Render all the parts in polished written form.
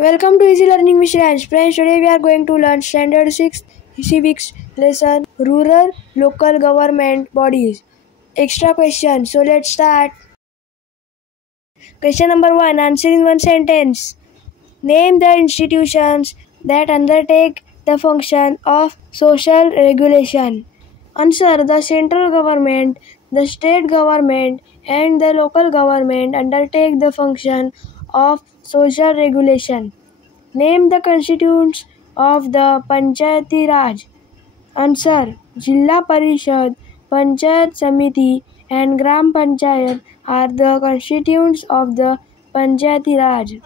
Welcome to Easy Learning with Shreyansh. Friends, today we are going to learn Standard 6 Civics lesson Rural Local Government Bodies. Extra question. So let's start. Question number 1. Answer in one sentence. Name the institutions that undertake the function of social regulation. Answer. The central government, the state government and the local government undertake the function of social regulation. Name the constituents of the Panchayati Raj. Answer. Jilla Parishad, Panchayat Samiti and Gram Panchayat are the constituents of the Panchayati Raj.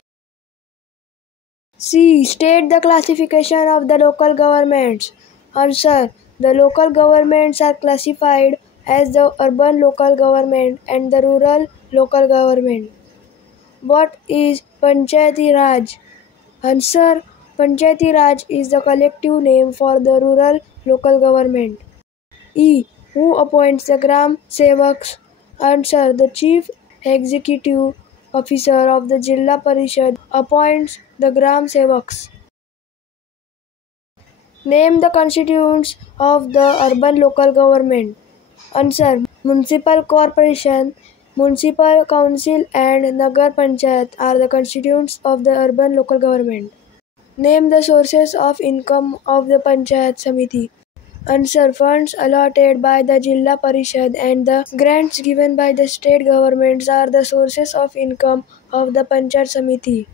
C. State the classification of the local governments. Answer. The local governments are classified as the urban local government and the rural local government. What is Panchayati Raj? Answer. Panchayati Raj is the collective name for the rural local government. E. Who appoints the Gram Sevaks? Answer. The Chief Executive Officer of the Jilla Parishad appoints the Gram Sevaks. Name the constituents of the urban local government. Answer. Municipal Corporation, Municipal Council and Nagar Panchayat are the constituents of the urban local government. Name the sources of income of the Panchayat Samiti. Answer. Funds allotted by the Jilla Parishad and the grants given by the state governments are the sources of income of the Panchayat Samiti.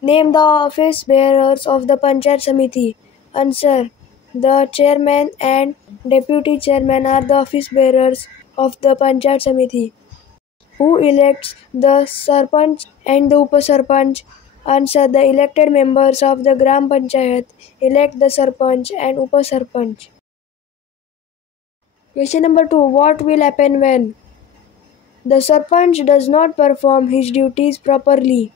Name the office bearers of the Panchayat Samiti. Answer. The chairman and deputy chairman are the office bearers of the Panchayat Samiti. Who elects the Sarpanch and the Upasarpanch? Answer. The elected members of the Gram Panchayat elect the Sarpanch and Upasarpanch. Question number 2. What will happen when the Sarpanch does not perform his duties properly?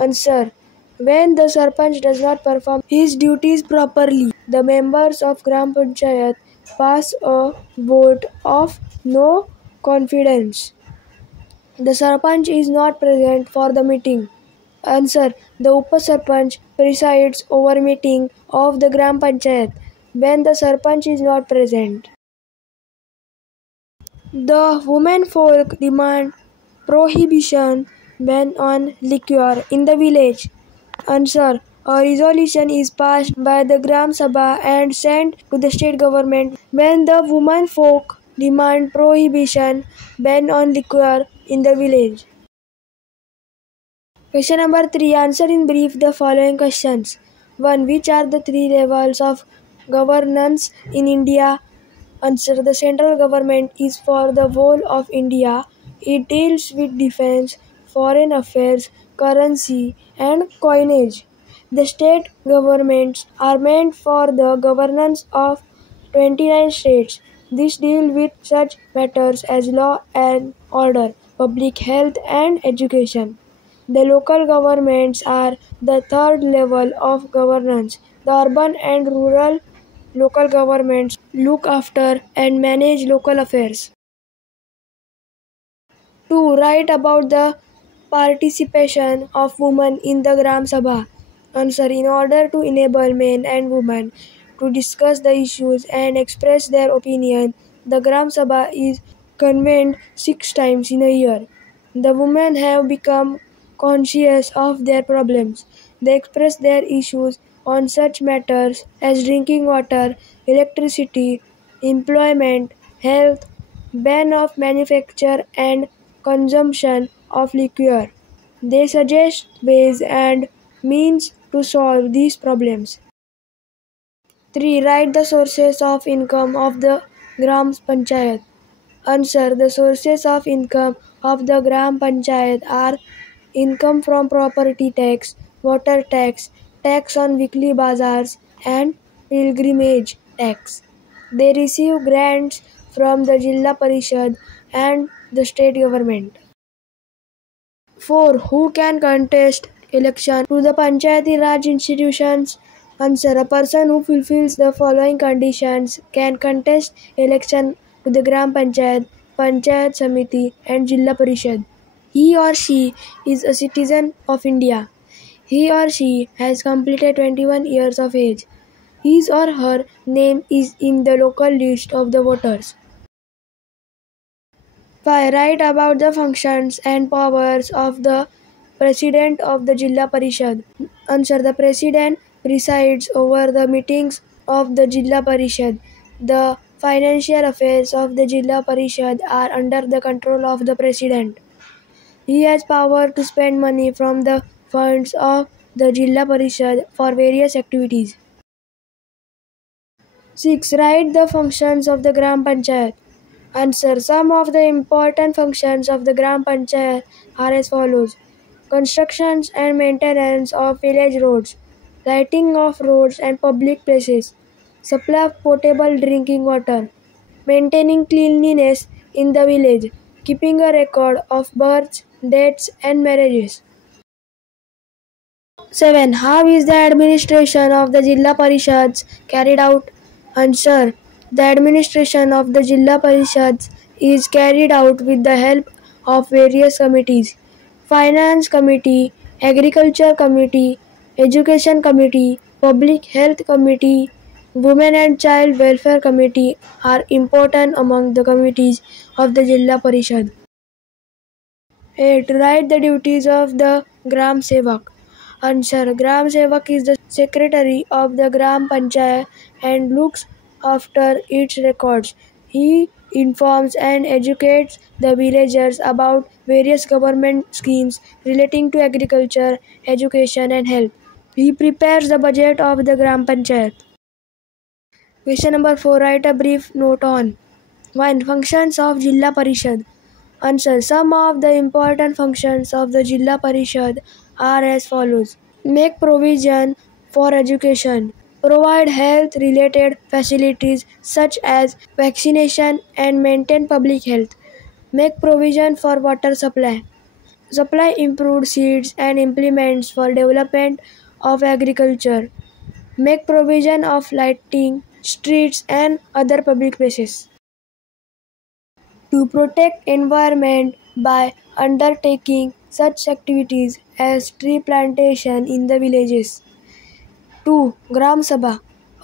Answer. When the Sarpanch does not perform his duties properly, the members of Gram Panchayat pass a vote of no confidence. The Sarpanch is not present for the meeting. Answer. The Upasarpanch presides over meeting of the Gram Panchayat when the Sarpanch is not present. The women folk demand prohibition ban on liquor in the village. Answer. A resolution is passed by the Gram Sabha and sent to the state government when the women folk demand prohibition ban on liquor in the village. Question number 3. Answer in brief the following questions. 1. Which are the 3 levels of governance in India? Answer. The central government is for the whole of India. It deals with defense, foreign affairs, currency and coinage. The state governments are meant for the governance of 29 states. These deal with such matters as law and order, public health and education. The local governments are the 3rd level of governance. The urban and rural local governments look after and manage local affairs. 2. Write about the participation of women in the Gram Sabha. Answer. In order to enable men and women to discuss the issues and express their opinion, the Gram Sabha is convened 6 times in a year. The women have become conscious of their problems. They express their issues on such matters as drinking water, electricity, employment, health, ban of manufacture and consumption of liquor. They suggest ways and means to solve these problems. 3. Write the sources of income of the Gram Panchayat. Answer. The sources of income of the Gram Panchayat are income from property tax, water tax, tax on weekly bazaars and pilgrimage tax. They receive grants from the Jilla Parishad and the state government. 4. Who can contest election to the Panchayati Raj institutions? Answer. A person who fulfills the following conditions can contest election to the Gram Panchayat, Panchayat Samiti and Jilla Parishad. He or she is a citizen of India. he or she has completed 21 years of age. His or her name is in the local list of the voters. 5. Write about the functions and powers of the President of the Jilla Parishad. Answer. The President presides over the meetings of the Jilla Parishad. The financial affairs of the Jilla Parishad are under the control of the President. He has power to spend money from the funds of the Jilla Parishad for various activities. 6. Write the functions of the Gram Panchayat. Answer. Some of the important functions of the Gram Panchayat are as follows: constructions and maintenance of village roads, lighting of roads and public places, supply of potable drinking water, maintaining cleanliness in the village, keeping a record of births, deaths, and marriages. 7. How is the administration of the Jilla Parishads carried out? Answer. The administration of the Jilla Parishads is carried out with the help of various committees. Finance Committee, Agriculture Committee, Education Committee, Public Health Committee, Women and Child Welfare Committee are important among the committees of the Jilla Parishad. 8. Write the duties of the Gram Sevak. Answer. Gram Sevak is the secretary of the Gram Panchayat and looks after its records. He informs and educates the villagers about various government schemes relating to agriculture, education and health. He prepares the budget of the Gram Panchayat. Question number 4. Write a brief note on 1. Functions of Jilla Parishad. Answer. Some of the important functions of the Jilla Parishad are as follows: make provision for education, provide health related facilities such as vaccination and maintain public health, make provision for water supply, supply improved seeds and implements for development of agriculture, make provision of lighting streets and other public places. To protect environment by undertaking such activities as tree plantation in the villages. 2. Gram Sabha.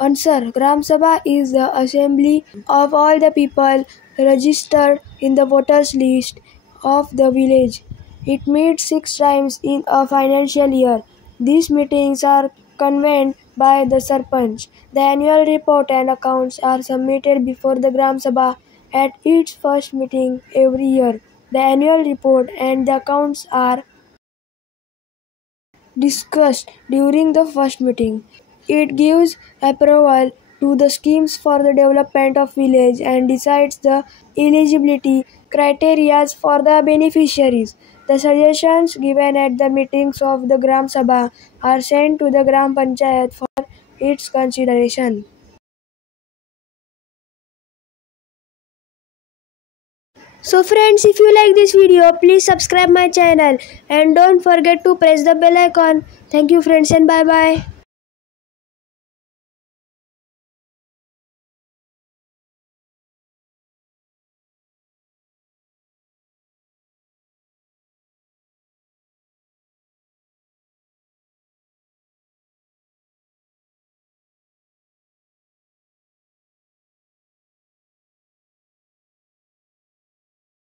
Answer. Gram Sabha is the assembly of all the people registered in the voters list of the village. It meets 6 times in a financial year. These meetings are convened by the Sarpanch. The annual report and accounts are submitted before the Gram Sabha at its first meeting every year. The annual report and the accounts are discussed during the first meeting. It gives approval to the schemes for the development of village and decides the eligibility criteria for the beneficiaries. The suggestions given at the meetings of the Gram Sabha are sent to the Gram Panchayat for its consideration. So friends, if you like this video, please subscribe my channel and don't forget to press the bell icon. Thank you friends and bye bye.